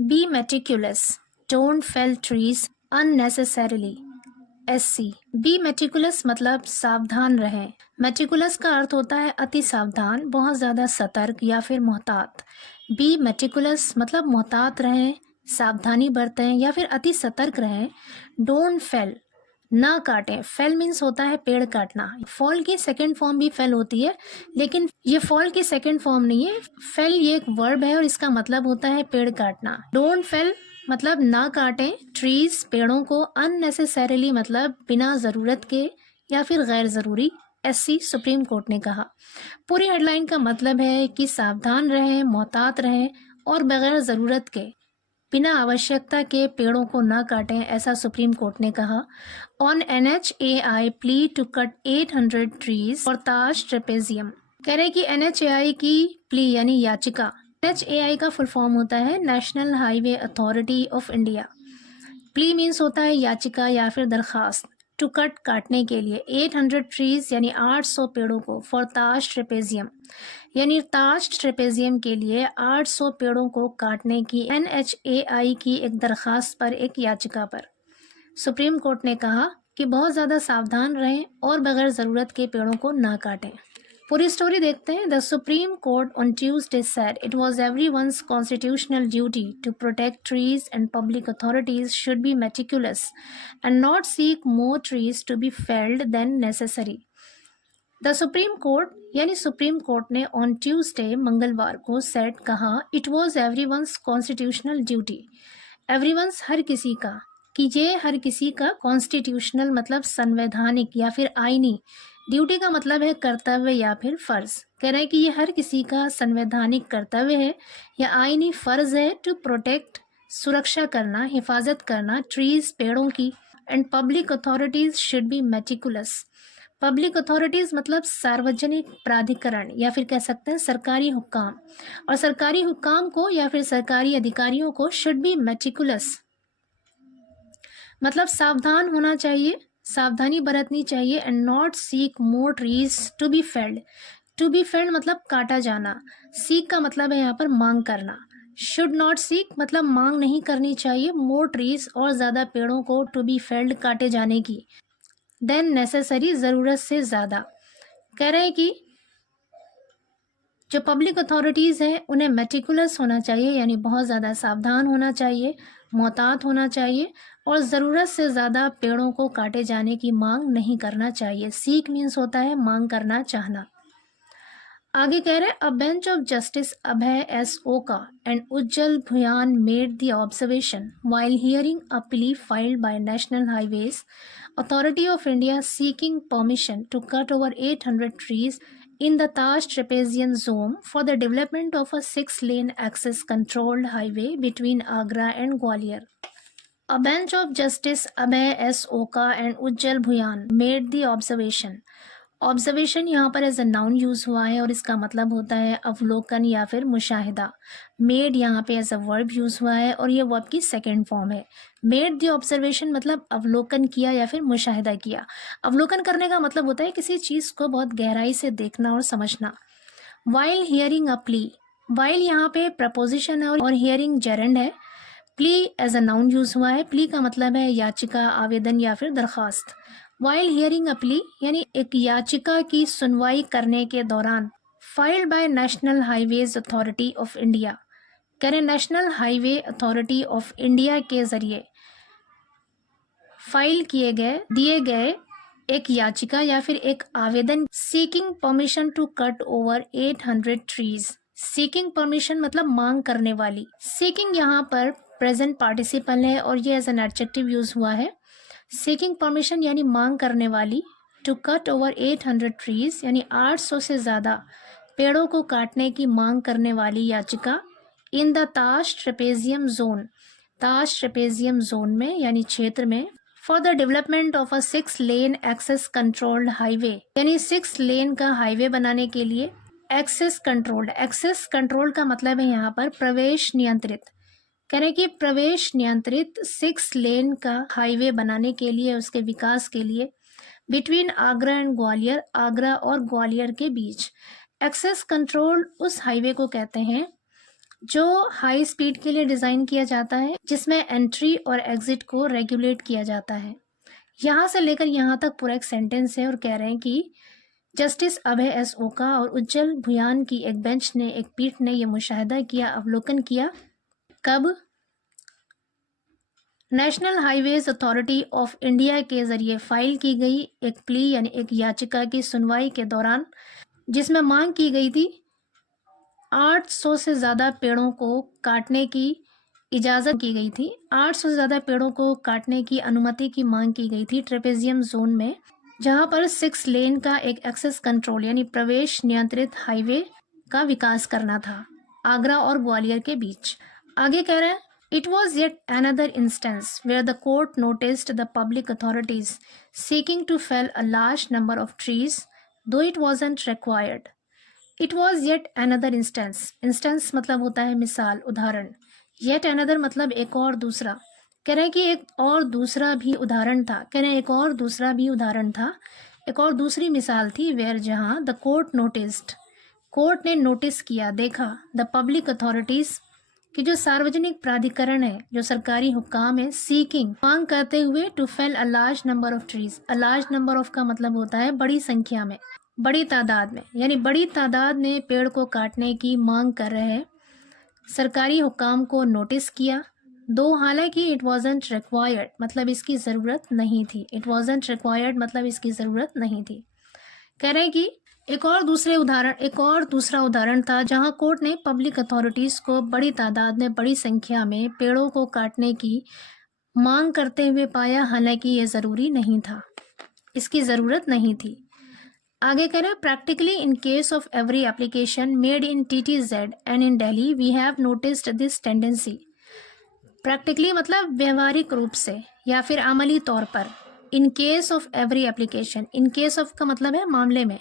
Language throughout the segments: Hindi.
B meticulous, don't fell trees unnecessarily. SC। Be meticulous मतलब सावधान रहें। मेटिकुलस का अर्थ होता है अति सावधान, बहुत ज़्यादा सतर्क या फिर मोहतात। बी मेटिकुलस मतलब मोहतात रहें, सावधानी बरतें या फिर अति सतर्क रहें। डोंट फेल, ना काटें। फेल मीन्स होता है पेड़ काटना। फॉल की सेकेंड फॉर्म भी फेल होती है, लेकिन ये फॉल की सेकेंड फॉर्म नहीं है। फेल ये एक वर्ब है और इसका मतलब होता है पेड़ काटना। डोंट फेल मतलब ना काटें ट्रीज, पेड़ों को। अननेसेसरीली मतलब बिना ज़रूरत के या फिर गैर ज़रूरी। SC सुप्रीम कोर्ट ने कहा। पूरी हेडलाइन का मतलब है कि सावधान रहें, मोहतात रहें और बगैर ज़रूरत के, बिना आवश्यकता के पेड़ों को ना काटें, ऐसा सुप्रीम कोर्ट ने कहा। On NHAI plea to cut 800 trees for Taj trapezium. कह रहे कि NHAI की प्ली यानी याचिका। NHAI का फुल फॉर्म होता है national highway authority of India. Plea means होता है याचिका या फिर दरखास्त। टू कट काटने के लिए, 800 ट्रीज यानी 800 पेड़ों को। फॉर ताज ट्रेपेजियम यानी ताज ट्रेपेजियम के लिए 800 पेड़ों को काटने की NHAI की एक दरखास्त पर, एक याचिका पर सुप्रीम कोर्ट ने कहा कि बहुत ज़्यादा सावधान रहें और बगैर ज़रूरत के पेड़ों को ना काटें। पूरी स्टोरी देखते हैं। The Supreme Court on Tuesday said it was everyone's constitutional duty to protect trees and public authorities should be meticulous and not seek more trees to be felled than necessary. The Supreme Court यानी सुप्रीम कोर्ट ने ऑन ट्यूसडे मंगलवार को सेड कहा, it was everyone's constitutional duty. Everyone's हर किसी का, कि ये हर किसी का। कॉन्स्टिट्यूशनल मतलब संवैधानिक या फिर आईनी। ड्यूटी का मतलब है कर्तव्य या फिर फर्ज। कह रहे हैं कि ये हर किसी का संवैधानिक कर्तव्य है या आईनी फर्ज है टू प्रोटेक्ट, सुरक्षा करना, हिफाजत करना, ट्रीज, पेड़ों की। And public authorities should be meticulous. Public authorities मतलब सार्वजनिक प्राधिकरण या फिर कह सकते हैं सरकारी हुक्काम। और सरकारी हुक्काम को या फिर सरकारी अधिकारियों को शुड बी मेटिकुलस मतलब सावधान होना चाहिए, सावधानी बरतनी चाहिए। And not seek more trees to be felled. To be felled मतलब काटा जाना। सीक का मतलब है यहाँ पर मांग करना। शुड नॉट सीक मतलब मांग नहीं करनी चाहिए मोर ट्रीज और ज़्यादा पेड़ों को, टू बी फेल्ड काटे जाने की। देन नेसेसरी ज़रूरत से ज़्यादा। कह रहे हैं कि जो पब्लिक अथॉरिटीज़ हैं उन्हें मेटिकुलस होना चाहिए यानी बहुत ज़्यादा सावधान होना चाहिए, मोहतात होना चाहिए और ज़रूरत से ज़्यादा पेड़ों को काटे जाने की मांग नहीं करना चाहिए। सीक मीन्स होता है मांग करना, चाहना। आगे कह रहे हैं a bench of justice Abhay S Oka and Ujjwal Bhuyan made the observation while hearing a plea filed by National Highways Authority of India seeking permission to cut over 800 trees in the Taj Trapezian Zone for the development of a 6-lane access controlled highway between Agra and Gwalior. A bench of Justice Abhay S. Oka and Ujjal Bhuyan made the observation. Observation यहाँ पर एज अ नाउन यूज हुआ है और इसका मतलब होता है अवलोकन या फिर मुशाहिदा। मेड यहाँ पे एज अ वर्ब यूज हुआ है और ये वर्ब की सेकेंड फॉर्म है। मेड द ऑब्जर्वेशन मतलब अवलोकन किया या फिर मुशाहिदा किया। अवलोकन करने का मतलब होता है किसी चीज़ को बहुत गहराई से देखना और समझना। While hearing a plea, while यहाँ पे प्रपोजिशन है और हियरिंग जेरेंड है। Plea as a noun use हुआ है। प्ली का मतलब है याचिका, आवेदन या फिर दरखास्त। वाइल हियरिंग अ प्ली यानी एक याचिका की सुनवाई करने के दौरान। Filed by National Highways Authority of India, कह रहे national highway authority of India के जरिए फाइल किए गए, दिए गए एक याचिका या फिर एक आवेदन। Seeking permission to cut over 800 trees. Seeking permission मतलब मांग करने वाली। सीकिंग यहाँ पर प्रेजेंट पार्टिसिपल है और ये एज एन एडजेक्टिव यूज हुआ है। सीकिंग परमिशन यानी मांग करने वाली। टू कट ओवर 800 ट्रीज यानी 800 से ज़्यादा पेड़ों को काटने की मांग करने वाली याचिका। In the Taj trapezium zone, Taj trapezium zone में यानी क्षेत्र में। For the development of a 6-lane access controlled highway यानी 6 लेन का हाईवे बनाने के लिए। एक्सेस कंट्रोल्ड, एक्सेस कंट्रोल का मतलब है यहाँ पर प्रवेश नियंत्रित। कह रहे कि प्रवेश नियंत्रित 6 लेन का हाईवे बनाने के लिए, उसके विकास के लिए। बिटवीन आगरा एंड ग्वालियर, आगरा और ग्वालियर के बीच। एक्सेस कंट्रोल उस हाईवे को कहते हैं जो हाई स्पीड के लिए डिज़ाइन किया जाता है, जिसमें एंट्री और एग्जिट को रेगुलेट किया जाता है। यहाँ से लेकर यहाँ तक पूरा एक सेंटेंस है और कह रहे हैं कि जस्टिस अभय एस ओका और उज्जवल भुयान की एक बेंच ने, एक पीठ ने यह मुशाहिदा किया, अवलोकन किया। कब? National Highways Authority of India के जरिए फाइल की गई एक प्ली यानी एक याचिका की सुनवाई के दौरान, जिसमें मांग की गई थी 800 से ज़्यादा पेड़ों को काटने की इजाज़त की गई थी। 800 से ज़्यादा पेड़ों को काटने की अनुमति की मांग की गई थी ट्रेपेजियम जोन में, जहां पर 6 लेन का एक एक्सेस कंट्रोल यानी प्रवेश नियंत्रित हाईवे का विकास करना था आगरा और ग्वालियर के बीच। आगे कह रहे हैं, it was yet another instance where the court noticed the public authorities seeking to fell a large number of trees though it wasn't required. It was yet another instance, instance मतलब होता है मिसाल, उदाहरण। येट अनदर मतलब एक और दूसरा। कह रहे हैं कि एक और दूसरा भी उदाहरण था, कह रहे हैं एक और दूसरा भी उदाहरण था, एक और दूसरी मिसाल थी, वेयर जहां द कोर्ट नोटिस्ड, कोर्ट ने नोटिस किया, देखा, द पब्लिक अथॉरिटीज कि जो सार्वजनिक प्राधिकरण है, जो सरकारी हुक्काम है, सीकिंग मांग करते हुए to fell a large number of trees. A large number of का मतलब होता है बड़ी संख्या में, बड़ी तादाद में, यानी बड़ी तादाद में पेड़ को काटने की मांग कर रहे हैं, सरकारी हुक्काम को नोटिस किया। दो, हालांकि इट वॉजंट रिक्वायर्ड मतलब इसकी ज़रूरत नहीं थी, इट वॉजंट रिक्वायर्ड मतलब इसकी ज़रूरत नहीं थी। कह रहे हैं कि एक और दूसरा उदाहरण था जहां कोर्ट ने पब्लिक अथॉरिटीज़ को बड़ी तादाद में, बड़ी संख्या में पेड़ों को काटने की मांग करते हुए पाया, हालांकि ये ज़रूरी नहीं था, इसकी ज़रूरत नहीं थी। आगे कह रहे हैं, practically in case of every application made in TTZ and in Delhi we have noticed this tendency. Practically मतलब व्यवहारिक रूप से या फिर अमली तौर पर। In case of every application, in case of का मतलब है मामले में,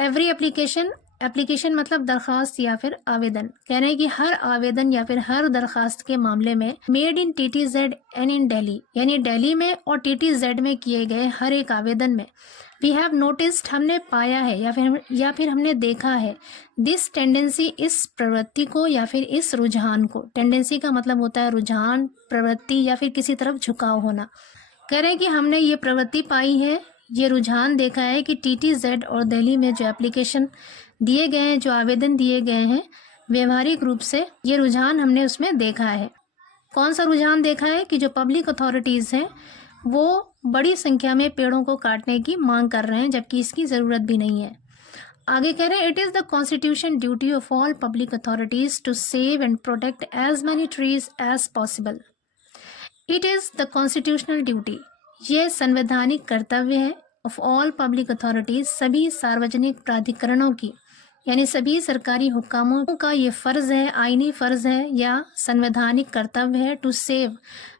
एवरी एप्लीकेशन, एप्लीकेशन मतलब दरखास्त या फिर आवेदन। कह रहे हैं कि हर आवेदन या फिर हर दरखास्त के मामले में made in TTZ and in Delhi, यानी दिल्ली में और TTZ में किए गए हर एक आवेदन में वी हैव नोटिस्ड हमने पाया है या फिर हमने देखा है, दिस टेंडेंसी इस प्रवृत्ति को या फिर इस रुझान को। टेंडेंसी का मतलब होता है रुझान, प्रवृत्ति या फिर किसी तरफ झुकाव होना। कह रहे हैं कि हमने ये प्रवृत्ति पाई है, ये रुझान देखा है कि TTZ और दिल्ली में जो एप्लीकेशन दिए गए हैं, जो आवेदन दिए गए हैं, व्यवहारिक रूप से ये रुझान हमने उसमें देखा है। कौन सा रुझान देखा है? कि जो पब्लिक अथॉरिटीज़ हैं वो बड़ी संख्या में पेड़ों को काटने की मांग कर रहे हैं, जबकि इसकी ज़रूरत भी नहीं है। आगे कह रहे हैं, it is the constitution duty of all public authorities to save and protect as many trees as possible. It is the constitutional duty, ये संवैधानिक कर्तव्य है, ऑफ ऑल पब्लिक अथॉरिटीज़, सभी सार्वजनिक प्राधिकरणों की, यानी सभी सरकारी हुक्कामों का ये फ़र्ज़ है, आईनी फ़र्ज़ है या संवैधानिक कर्तव्य है, टू सेव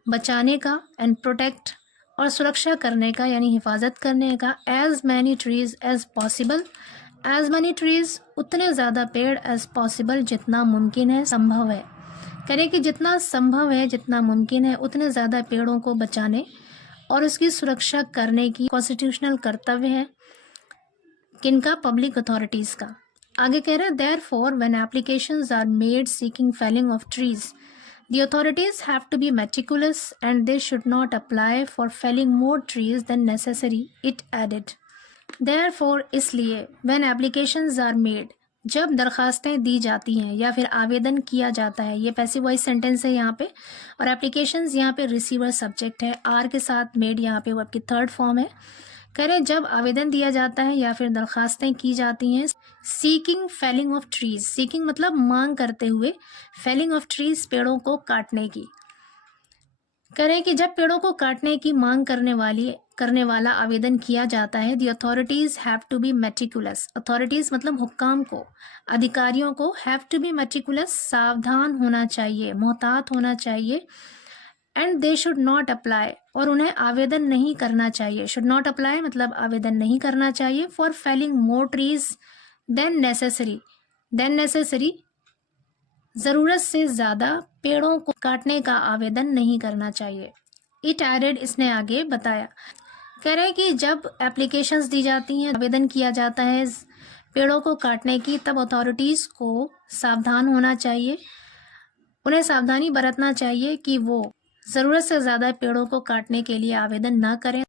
बचाने का, एंड प्रोटेक्ट और सुरक्षा करने का यानी हिफाजत करने का, as many trees as possible, as many trees उतने ज़्यादा पेड़, एज पॉसिबल जितना मुमकिन है, संभव है। करें कि जितना संभव है, जितना मुमकिन है, उतने ज़्यादा पेड़ों को बचाने और उसकी सुरक्षा करने की कॉन्स्टिट्यूशनल कर्तव्य है किनका? पब्लिक अथॉरिटीज़ का। आगे कह रहे हैं, therefore when applications are made seeking felling of trees the authorities have to be meticulous and they should not apply for felling more trees than necessary, it added. Therefore, इसलिए when applications are made, जब दरखास्तें दी जाती हैं या फिर आवेदन किया जाता है, ये पैसिव वॉइस सेंटेंस है यहाँ पे, और एप्लीकेशंस यहाँ पे रिसीवर सब्जेक्ट है, आर के साथ मेड यहाँ पे वर्ब की थर्ड फॉर्म है। कह रहे जब आवेदन दिया जाता है या फिर दरखास्तें की जाती हैं, seeking felling of trees, seeking मतलब मांग करते हुए, फेलिंग ऑफ ट्रीज पेड़ों को काटने की। कह रहे हैं कि जब पेड़ों को काटने की मांग करने वाला आवेदन किया जाता है, the authorities have to be meticulous, authorities मतलब हुक्काम को, अधिकारियों को, हैव टू बी मेटिकुलस सावधान होना चाहिए, मोहतात होना चाहिए, and they should not apply और उन्हें आवेदन नहीं करना चाहिए, शुड नॉट अप्लाई मतलब आवेदन नहीं करना चाहिए, for felling more trees than necessary ज़रूरत से ज़्यादा पेड़ों को काटने का आवेदन नहीं करना चाहिए। इट एडेड, इसने आगे बताया। कह रहे हैं कि जब एप्लीकेशंस दी जाती हैं, आवेदन किया जाता है पेड़ों को काटने की, तब अथॉरिटीज़ को सावधान होना चाहिए, उन्हें सावधानी बरतना चाहिए कि वो ज़रूरत से ज़्यादा पेड़ों को काटने के लिए आवेदन न करें।